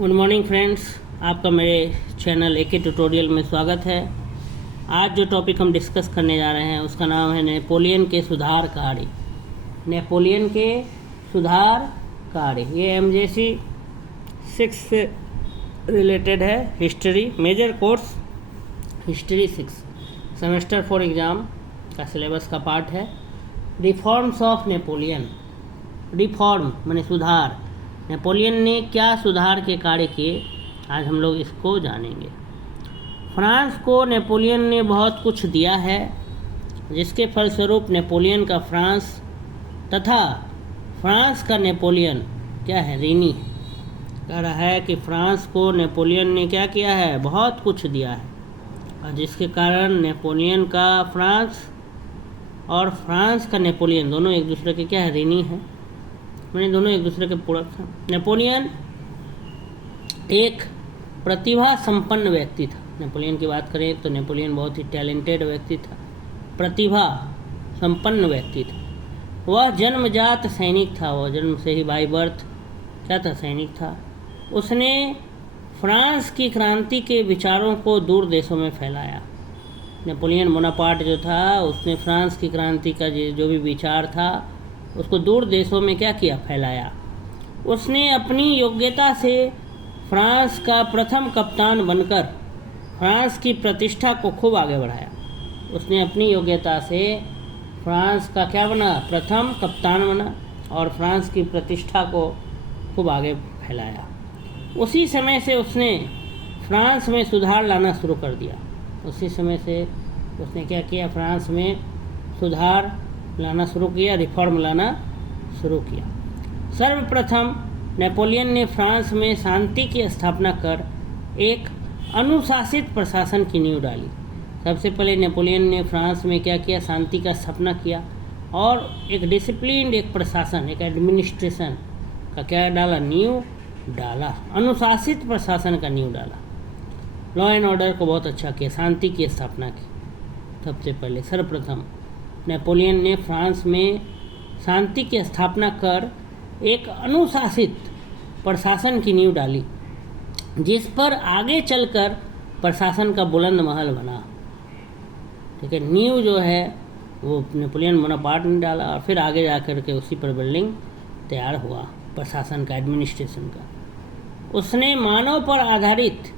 Good morning friends, आपका मेरे channel एके tutorial में स्वागत है। आज जो टॉपिक हम डिस्कस करने जा रहे हैं उसका नाम है नेपोलियन के सुधार कार्य। नेपोलियन के सुधार कार्य, ये एमजेसी 6 से रिलेटेड है। History major course history 6 semester 4 exam का सिलेबस का पार्ट है। रिफॉर्म्स ऑफ नेपोलियन, रिफॉर्म माने सुधार। नेपोलियन ने क्या सुधार के कार्य किए, आज हम लोग इसको जानेंगे। फ्रांस को नेपोलियन ने बहुत कुछ दिया है, जिसके फलस्वरूप नेपोलियन का फ्रांस तथा फ्रांस का नेपोलियन क्या है, ऋणी है। कह रहा है कि फ्रांस को नेपोलियन ने क्या किया है, बहुत कुछ दिया है, और जिसके कारण नेपोलियन का फ्रांस और फ्रांस का नेपोलियन दोनों एक दूसरे के क्या है, ऋणी है, मैंने दोनों एक दूसरे के पूरक हैं। नेपोलियन एक प्रतिभा संपन्न व्यक्ति था। नेपोलियन की बात करें तो नेपोलियन बहुत ही टैलेंटेड व्यक्ति था, प्रतिभा संपन्न व्यक्ति था। वह जन्मजात सैनिक था, वह जन्म से ही बाय बर्थ क्या था, सैनिक था। उसने फ्रांस की क्रांति के विचारों को दूर देशों में फैलाया। नेपोलियन बोनापार्ट जो था, उसने फ्रांस की क्रांति का जो भी विचार था उसको दूर देशों में क्या किया, फैलाया। उसने अपनी योग्यता से फ्रांस का प्रथम कप्तान बनकर फ्रांस की प्रतिष्ठा को खूब आगे बढ़ाया। उसने अपनी योग्यता से फ्रांस का क्या बना, प्रथम कप्तान बना, और फ्रांस की प्रतिष्ठा को खूब आगे फैलाया। उसी समय से उसने फ्रांस में सुधार लाना शुरू कर दिया। उसी समय से उसने क्या किया, फ्रांस में सुधार लाना शुरू किया, रिफॉर्म लाना शुरू किया। सर्वप्रथम नेपोलियन ने फ्रांस में शांति की स्थापना कर एक अनुशासित प्रशासन की नींव डाली। सबसे पहले नेपोलियन ने फ्रांस में क्या किया, शांति का स्थापना किया, और एक डिसिप्लिन, एक प्रशासन, एक एडमिनिस्ट्रेशन का क्या डाला, नींव डाला, अनुशासित प्रशासन का नींव डाला। लॉ एंड ऑर्डर को बहुत अच्छा किया, शांति की स्थापना की। सबसे पहले सर्वप्रथम नेपोलियन ने फ्रांस में शांति की स्थापना कर एक अनुशासित प्रशासन की नींव डाली, जिस पर आगे चलकर प्रशासन का बुलंद महल बना। ठीक है, नींव जो है वो नेपोलियन बोनापार्ट ने डाला, और फिर आगे जाकर के उसी पर बिल्डिंग तैयार हुआ, प्रशासन का, एडमिनिस्ट्रेशन का। उसने मानव पर आधारित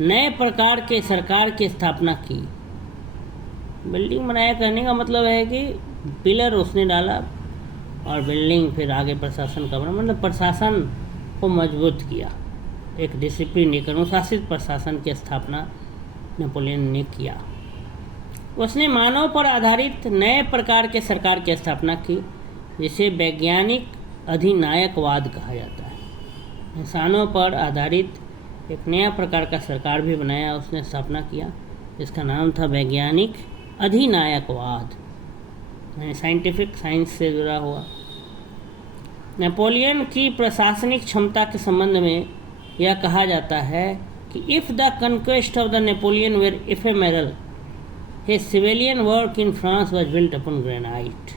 नए प्रकार के सरकार की स्थापना की। बिल्डिंग बनाया, कहने का मतलब है कि पिलर उसने डाला और बिल्डिंग फिर आगे प्रशासन का बना, मतलब प्रशासन को मजबूत किया। एक डिसिप्लिन, एक अनुशासित प्रशासन की स्थापना नेपोलियन ने किया। उसने मानव पर आधारित नए प्रकार के सरकार की स्थापना की, जिसे वैज्ञानिक अधिनायकवाद कहा जाता है। इंसानों पर आधारित एक नया प्रकार का सरकार भी बनाया, उसने स्थापना किया, जिसका नाम था वैज्ञानिक अधिनायकवाद, साइंटिफिक, साइंस से जुड़ा हुआ। नेपोलियन की प्रशासनिक क्षमता के संबंध में यह कहा जाता है कि if the conquest of the Napoleon were ephemeral, his civilian work in France was built upon granite.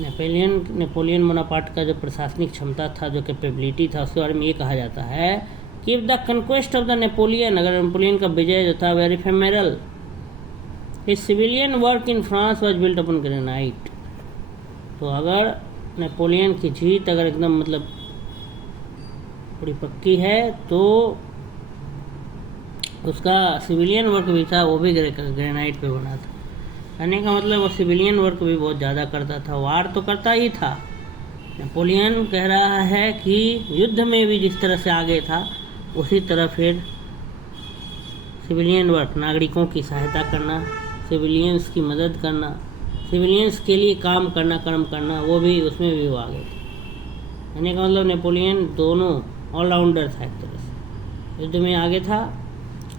Napoleon Bonaparte का जो प्रशासनिक क्षमता था, जो कैपेबिलिटी था, उसके बारे में ये कहा जाता है कि if the conquest of the Napoleon, अगर नेपोलियन का विजय जो था were ephemeral, his civilian work in France was built upon granite. तो अगर नेपोलियन की जीत अगर एकदम मतलब पूरी पक्की है, तो उसका सिविलियन वर्क भी था, वो भी ग्रेनाइट पे बना था। कहने का मतलब वो सिविलियन वर्क भी बहुत ज़्यादा करता था, वार तो करता ही था। नेपोलियन कह रहा है कि युद्ध में भी जिस तरह से आगे था, उसी तरह फिर सिविलियन वर्क, नागरिकों की सहायता करना, सिविलियंस की मदद करना, सिविलियंस के लिए काम करना, कर्म करना, वो भी, उसमें भी वो आगे थे। कहने का मतलब नेपोलियन दोनों ऑलराउंडर था, एक तरह से युद्ध में आगे था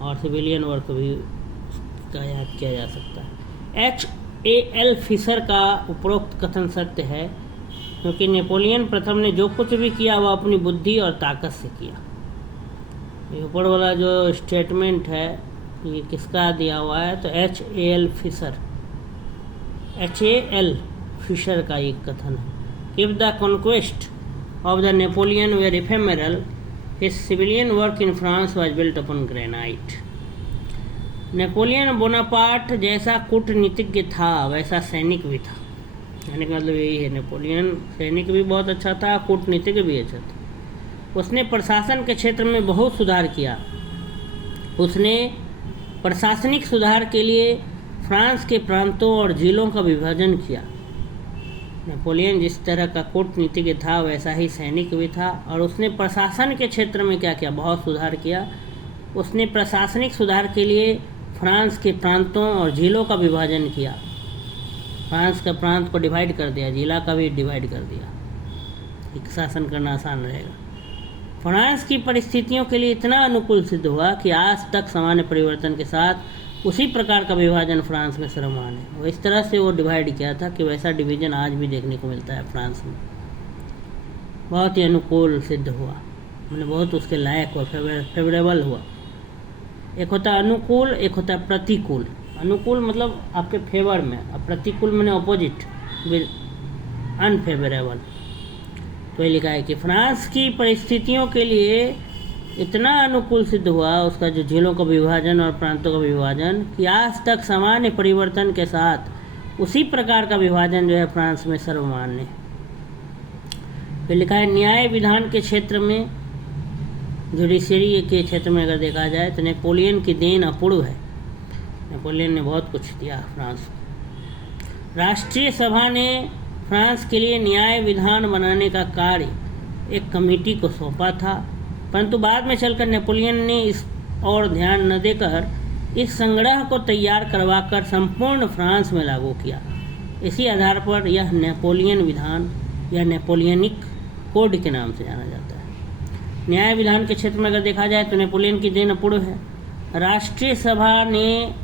और सिविलियन वर्क भी का याद किया जा सकता है। H.A.L. फिशर का उपरोक्त कथन सत्य है, क्योंकि नेपोलियन प्रथम ने जो कुछ भी किया वह अपनी बुद्धि और ताकत से किया। ये ऊपर वाला जो स्टेटमेंट है ये किसका दिया हुआ है, तो H.A.L. फिशर का एक कथन है। If the conquest of the Napoleon were ephemeral, His civilian work in France was built upon granite. Napoleon Bonaparte जैसा कूटनीतिज्ञ था वैसा सैनिक भी था। कहने का मतलब यही है, नेपोलियन सैनिक भी बहुत अच्छा था, कूटनीतिज्ञ भी अच्छा था। उसने प्रशासन के क्षेत्र में बहुत सुधार किया। उसने प्रशासनिक सुधार के लिए फ्रांस के प्रांतों और जिलों का विभाजन किया। नेपोलियन जिस तरह का कूटनीतिज्ञ था वैसा ही सैनिक भी था, और उसने प्रशासन के क्षेत्र में क्या किया, बहुत सुधार किया। उसने प्रशासनिक सुधार के लिए फ्रांस के प्रांतों और जिलों का विभाजन किया। फ्रांस का प्रांत को डिवाइड कर दिया, जिला का भी डिवाइड कर दिया, एक शासन करना आसान रहेगा। फ्रांस की परिस्थितियों के लिए इतना अनुकूल सिद्ध हुआ कि आज तक सामान्य परिवर्तन के साथ उसी प्रकार का विभाजन फ्रांस में सर्वमान्य है। वो इस तरह से वो डिवाइड किया था कि वैसा डिवीजन आज भी देखने को मिलता है फ्रांस में। बहुत ही अनुकूल सिद्ध हुआ, मैंने बहुत उसके लायक और फेवरेबल हुआ। एक होता है अनुकूल, एक होता है प्रतिकूल। अनुकूल मतलब आपके फेवर में, और प्रतिकूल मैंने अपोजिट, अनफेवरेबल। तो ये लिखा है कि फ्रांस की परिस्थितियों के लिए इतना अनुकूल सिद्ध हुआ उसका जो जिलों का विभाजन और प्रांतों का विभाजन, कि आज तक सामान्य परिवर्तन के साथ उसी प्रकार का विभाजन जो है फ्रांस में सर्वमान्य है। फिर लिखा है न्याय विधान के क्षेत्र में, जुडिशरी के क्षेत्र में अगर देखा जाए तो नेपोलियन की देन अपूर्व है। नेपोलियन ने बहुत कुछ दिया फ्रांस को। राष्ट्रीय सभा ने फ्रांस के लिए न्याय विधान बनाने का कार्य एक कमेटी को सौंपा था, परंतु बाद में चलकर नेपोलियन ने इस और ध्यान न देकर इस संग्रह को तैयार करवाकर संपूर्ण फ्रांस में लागू किया। इसी आधार पर यह नेपोलियन विधान या नेपोलियनिक कोड के नाम से जाना जाता है। न्याय विधान के क्षेत्र में अगर देखा जाए तो नेपोलियन की देन अपूर्व है। राष्ट्रीय सभा ने,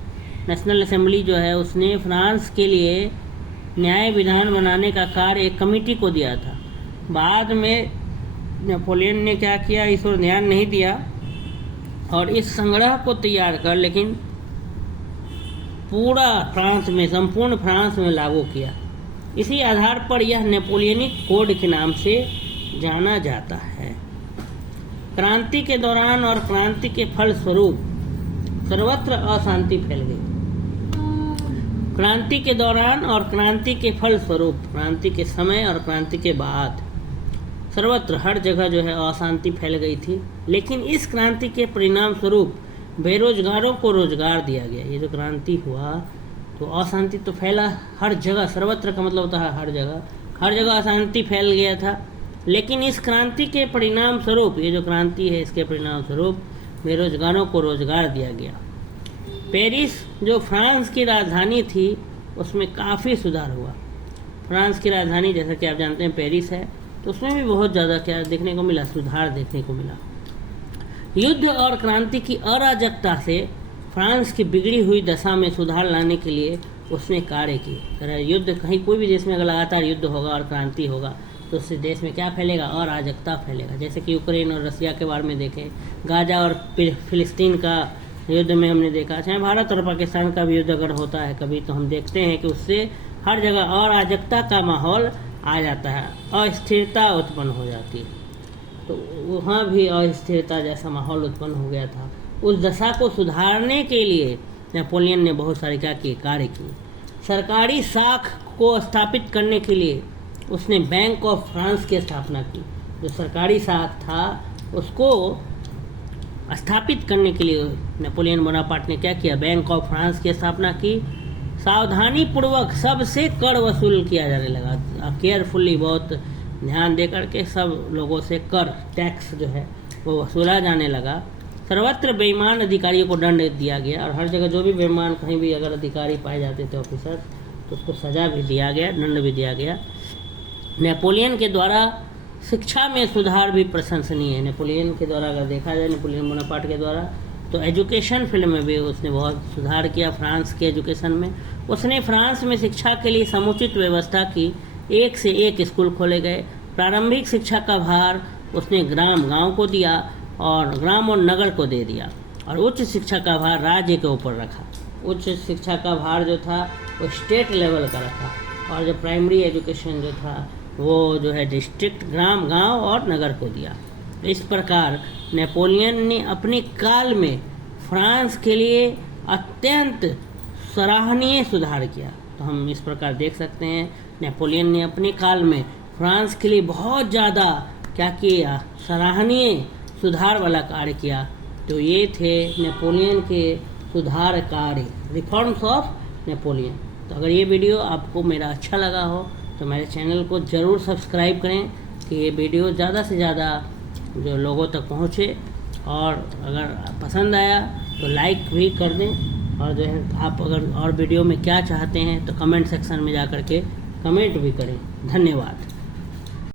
नेशनल असेंबली जो है, उसने फ्रांस के लिए न्याय विधान बनाने का कार्य एक कमेटी को दिया था। बाद में नेपोलियन ने क्या किया, इस ओर ध्यान नहीं दिया और इस संग्रह को तैयार कर लेकिन पूरा फ्रांस में, संपूर्ण फ्रांस में लागू किया। इसी आधार पर यह नेपोलियनिक कोड के नाम से जाना जाता है। क्रांति के दौरान और क्रांति के फलस्वरूप सर्वत्र अशांति फैल गई। क्रांति के दौरान और क्रांति के फलस्वरूप, क्रांति के समय और क्रांति के बाद सर्वत्र हर जगह जो है अशांति फैल गई थी। लेकिन इस क्रांति के परिणाम स्वरूप बेरोजगारों को रोजगार दिया गया। ये जो क्रांति हुआ तो अशांति तो फैला हर जगह, सर्वत्र का मतलब होता है हर जगह अशांति फैल गया था। लेकिन इस क्रांति के परिणाम स्वरूप, ये जो क्रांति है इसके परिणाम स्वरूप बेरोजगारों को रोजगार दिया गया। पेरिस जो फ्रांस की राजधानी थी उसमें काफ़ी सुधार हुआ। फ्रांस की राजधानी जैसा कि आप जानते हैं पेरिस है, तो उसमें भी बहुत ज़्यादा क्या देखने को मिला, सुधार देखने को मिला। युद्ध और क्रांति की अराजकता से फ्रांस की बिगड़ी हुई दशा में सुधार लाने के लिए उसने कार्य किए। युद्ध, कहीं कोई भी देश में अगर लगातार युद्ध होगा और क्रांति होगा तो उससे देश में क्या फैलेगा, अराजकता फैलेगा। जैसे कि यूक्रेन और रसिया के बारे में देखें, गाजा और फिलिस्तीन का युद्ध में हमने देखा, चाहे भारत और पाकिस्तान का भी युद्ध अगर होता है कभी, तो हम देखते हैं कि उससे हर जगह अराजकता का माहौल आ जाता है, अस्थिरता उत्पन्न हो जाती है। तो वहाँ भी अस्थिरता जैसा माहौल उत्पन्न हो गया था। उस दशा को सुधारने के लिए नेपोलियन ने बहुत सारे क्या किए, कार्य किए। सरकारी साख को स्थापित करने के लिए उसने बैंक ऑफ फ्रांस की स्थापना की। जो सरकारी साख था उसको स्थापित करने के लिए नेपोलियन बोनापार्ट ने क्या किया, बैंक ऑफ फ्रांस की स्थापना की। सावधानी पूर्वक सबसे कर वसूल किया जाने लगा, केयरफुली, बहुत ध्यान दे करके सब लोगों से कर, टैक्स जो है वो वसूला जाने लगा। सर्वत्र बेईमान अधिकारियों को दंड दिया गया, और हर जगह जो भी बेईमान कहीं भी अगर अधिकारी पाए जाते थे ऑफिसर, तो उसको सजा भी दिया गया, दंड भी दिया गया। नेपोलियन के द्वारा शिक्षा में सुधार भी प्रशंसनीय है। नेपोलियन के द्वारा अगर देखा जाए, नेपोलियन बोनापार्ट के द्वारा, तो एजुकेशन फील्ड में भी उसने बहुत सुधार किया। फ्रांस के एजुकेशन में उसने फ्रांस में शिक्षा के लिए समुचित व्यवस्था की, एक से एक स्कूल खोले गए। प्रारंभिक शिक्षा का भार उसने गांव को दिया और ग्राम और नगर को दे दिया, और उच्च शिक्षा का भार राज्य के ऊपर रखा। उच्च शिक्षा का भार जो था वो स्टेट लेवल का रखा, और जो प्राइमरी एजुकेशन जो था वो जो है डिस्ट्रिक्ट, गांव और नगर को दिया। इस प्रकार नेपोलियन ने अपने काल में फ्रांस के लिए अत्यंत सराहनीय सुधार किया। तो हम इस प्रकार देख सकते हैं नेपोलियन ने अपने काल में फ्रांस के लिए बहुत ज़्यादा क्या किया, सराहनीय सुधार वाला कार्य किया। तो ये थे नेपोलियन के सुधार कार्य, रिफॉर्म्स ऑफ नेपोलियन। तो अगर ये वीडियो आपको मेरा अच्छा लगा हो तो मेरे चैनल को ज़रूर सब्सक्राइब करें कि ये वीडियो ज़्यादा से ज़्यादा जो लोगों तक पहुँचे, और अगर पसंद आया तो लाइक भी कर दें, और जो है आप अगर और वीडियो में क्या चाहते हैं तो कमेंट सेक्शन में जा कर के कमेंट भी करें। धन्यवाद।